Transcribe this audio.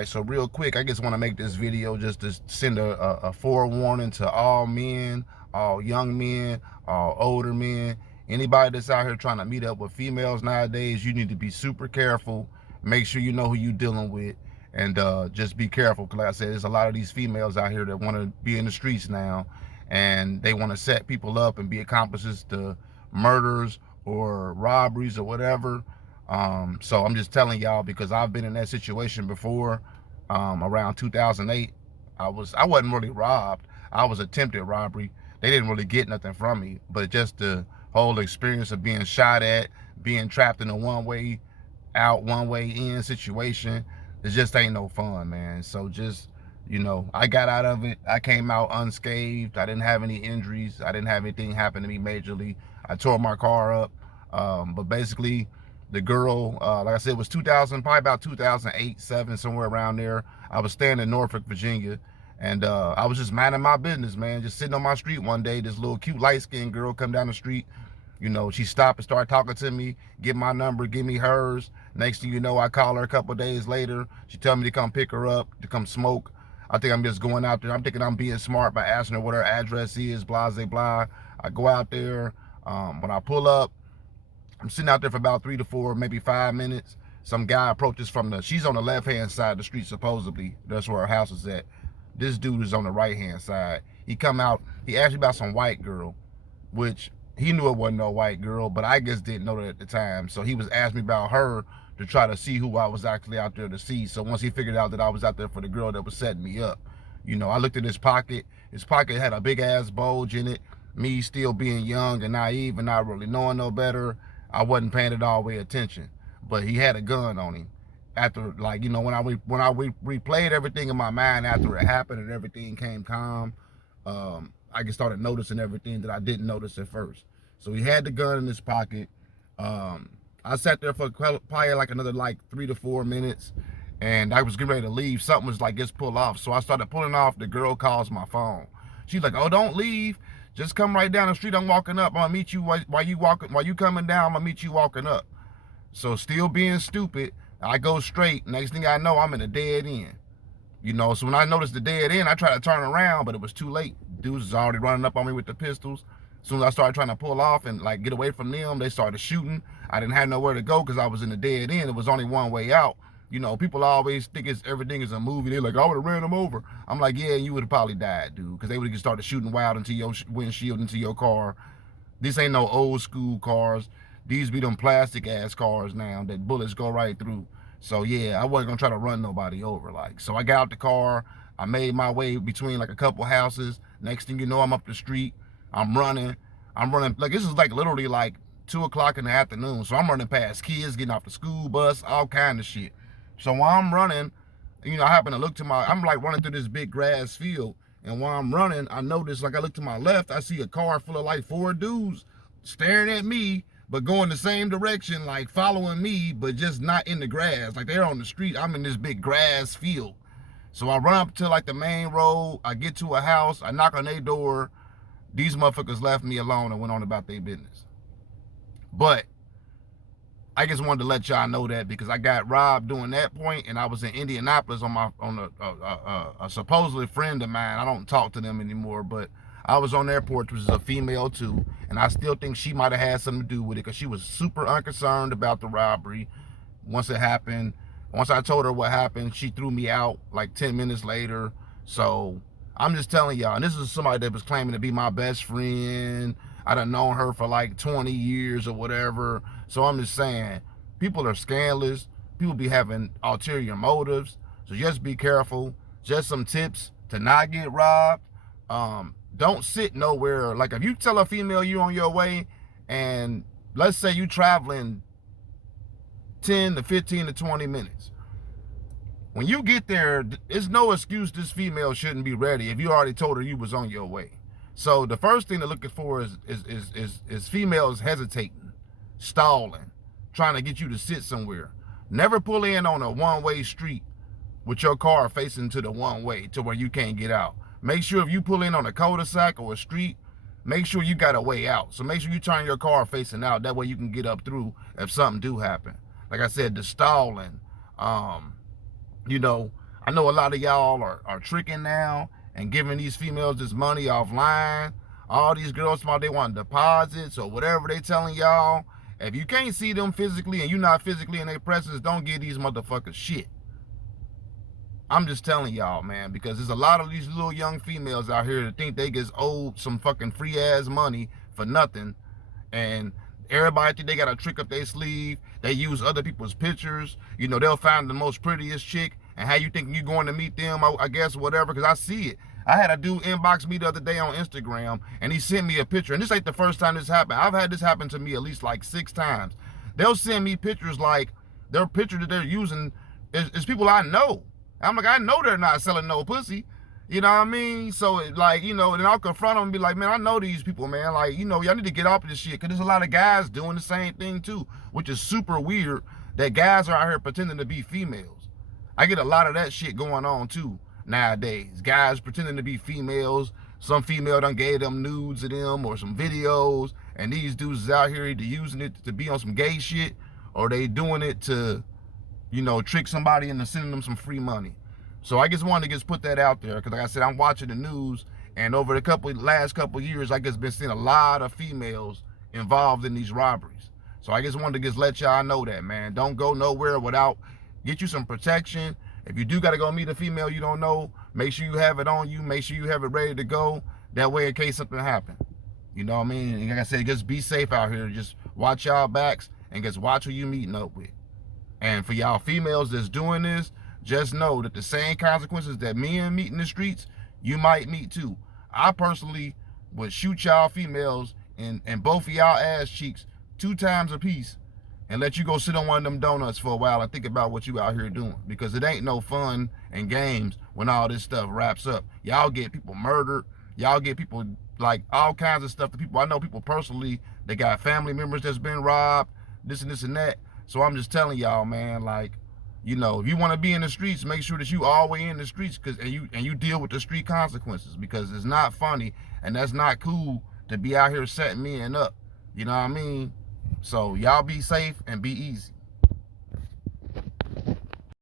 Right, so real quick, I just want to make this video just to send a forewarning to all men, all young men, all older men, anybody that's out here trying to meet up with females nowadays. You need to be super careful. Make sure you know who you're dealing with, and just be careful. Because like I said, there's a lot of these females out here that want to be in the streets now, and they want to set people up and be accomplices to murders or robberies or whatever. So I'm just telling y'all because I've been in that situation before. Around 2008, I wasn't really robbed. I was attempted robbery. They didn't really get nothing from me, but just the whole experience of being shot at, being trapped in a one-way out, one-way in situation, it just ain't no fun, man. So just, I got out of it. I came out unscathed. I didn't have any injuries. I didn't have anything happen to me majorly. I tore my car up. But basically, the girl, like I said, it was 2000, probably about 2008, 7, somewhere around there. I was staying in Norfolk, Virginia, and I was just minding my business, man. Just sitting on my street one day, this little cute light-skinned girl come down the street. She stopped and started talking to me, get my number, give me hers. Next thing you know, I call her a couple of days later. She tell me to come pick her up, to come smoke. I think I'm just going out there. I'm thinking I'm being smart by asking her what her address is, blah, blah, blah. I go out there. When I pull up, I'm sitting out there for about 3 to 4, maybe 5 minutes. Some guy approaches she's on the left-hand side of the street, supposedly. That's where her house is at. This dude is on the right-hand side. He come out, he asked me about some white girl, which he knew it wasn't no white girl, but I just didn't know that at the time. So he was asking me about her to try to see who I was actually out there to see. So once he figured out that I was out there for the girl that was setting me up, I looked at his pocket. His pocket had a big-ass bulge in it. Me still being young and naive and not really knowing no better, I wasn't paying it all way attention, but he had a gun on him. After, like, when I replayed everything in my mind after it happened and everything came calm, I just started noticing everything that I didn't notice at first. So he had the gun in his pocket. I sat there for probably like another 3 to 4 minutes, and I was getting ready to leave. Something was like, just pull off. So I started pulling off. The girl calls my phone. She's like, "Oh, don't leave. Just come right down the street. I'm walking up. I'm gonna meet you while you coming down. I'm gonna meet you walking up." So still being stupid, I go straight. Next thing I know, I'm in a dead end. So when I noticed the dead end, I tried to turn around, but it was too late. Dudes was already running up on me with the pistols. As soon as I started trying to pull off and get away from them, they started shooting. I didn't have nowhere to go because I was in the dead end. It was only one way out. People always think everything is a movie. They're like, "I would have ran them over." I'm like, "Yeah, you would have probably died, dude," because they would have just started shooting wild into your windshield, into your car. This ain't no old school cars. These be them plastic ass cars now that bullets go right through. So yeah, I wasn't gonna try to run nobody over. So I got out the car. I made my way between a couple houses. Next thing you know, I'm up the street. I'm running. This is literally 2 o'clock in the afternoon. So I'm running past kids getting off the school bus, all kind of shit. So while I'm running, I happen to look to I'm running through this big grass field. And while I'm running, I notice, I look to my left, I see a car full of 4 dudes staring at me, but going the same direction, following me, but just not in the grass. They're on the street. I'm in this big grass field. So I run up to the main road. I get to a house. I knock on their door. These motherfuckers left me alone and went on about their business. But I just wanted to let y'all know that because I got robbed during that point, and I was in Indianapolis on a supposedly friend of mine. I don't talk to them anymore, but I was on their porch, which is a female too, and I still think she might have had something to do with it because she was super unconcerned about the robbery. Once it happened, once I told her what happened, she threw me out 10 minutes later. So I'm just telling y'all, and this is somebody that was claiming to be my best friend. I done known her for 20 years or whatever. So I'm just saying, people are scandalous. People be having ulterior motives. So just be careful. Just some tips to not get robbed. Don't sit nowhere. If you tell a female you on your way, and let's say you traveling 10 to 15 to 20 minutes. When you get there, there's no excuse this female shouldn't be ready if you already told her you was on your way. So the first thing they're looking for is females hesitating, stalling, trying to get you to sit somewhere. Never pull in on a one-way street with your car facing to the one-way to where you can't get out. Make sure if you pull in on a cul-de-sac or a street, make sure you got a way out. So make sure you turn your car facing out. That way you can get up through if something do happen. Like I said, the stalling, I know a lot of y'all are tricking now and giving these females this money offline. All these girls they want deposits or whatever they telling y'all. If you can't see them physically and you're not physically in their presence, don't give these motherfuckers shit. I'm just telling y'all, man, because there's a lot of these little young females out here that think they get owed some fucking free ass money for nothing. And everybody think they got a trick up their sleeve. They use other people's pictures. You know, they'll find the most prettiest chick. And how you think you going to meet them, I guess, whatever, because I see it. I had a dude inbox me the other day on Instagram, and he sent me a picture. And this ain't the first time this happened. I've had this happen to me at least like 6 times. They'll send me pictures like their picture that they're using is people I know. I'm like, I know they're not selling no pussy. You know what I mean? So, like, you know, and I'll confront them and be like, man, I know these people, man. Like, you know, y'all need to get off of this shit. Because there's a lot of guys doing the same thing, too, which is super weird that guys are out here pretending to be females. I get a lot of that shit going on, too, nowadays. Guys pretending to be females. Some female done gave them nudes of them or some videos. And these dudes is out here either using it to be on some gay shit or they doing it to, you know, trick somebody into sending them some free money. So I just wanted to just put that out there because, like I said, I'm watching the news, and over the last couple years, I just been seeing a lot of females involved in these robberies. So I just wanted to just let y'all know that, man. Don't go nowhere without get you some protection. If you do got to go meet a female you don't know, make sure you have it on you. Make sure you have it ready to go. That way, in case something happen. You know what I mean? And like I said, just be safe out here. Just watch y'all backs and just watch who you meeting up with. And for y'all females that's doing this, just know that the same consequences that men meet in the streets, you might meet too. I personally would shoot y'all females in both of y'all ass cheeks 2 times a piece and let you go sit on one of them donuts for a while and think about what you out here doing. Because it ain't no fun and games when all this stuff wraps up. Y'all get people murdered. Y'all get people, like, all kinds of stuff to people. I know people personally, they got family members that's been robbed, this and this and that. So I'm just telling y'all, man, like, you know, if you want to be in the streets, make sure that you always in the streets, and you deal with the street consequences, because it's not funny and that's not cool to be out here setting men up. You know what I mean? So y'all be safe and be easy.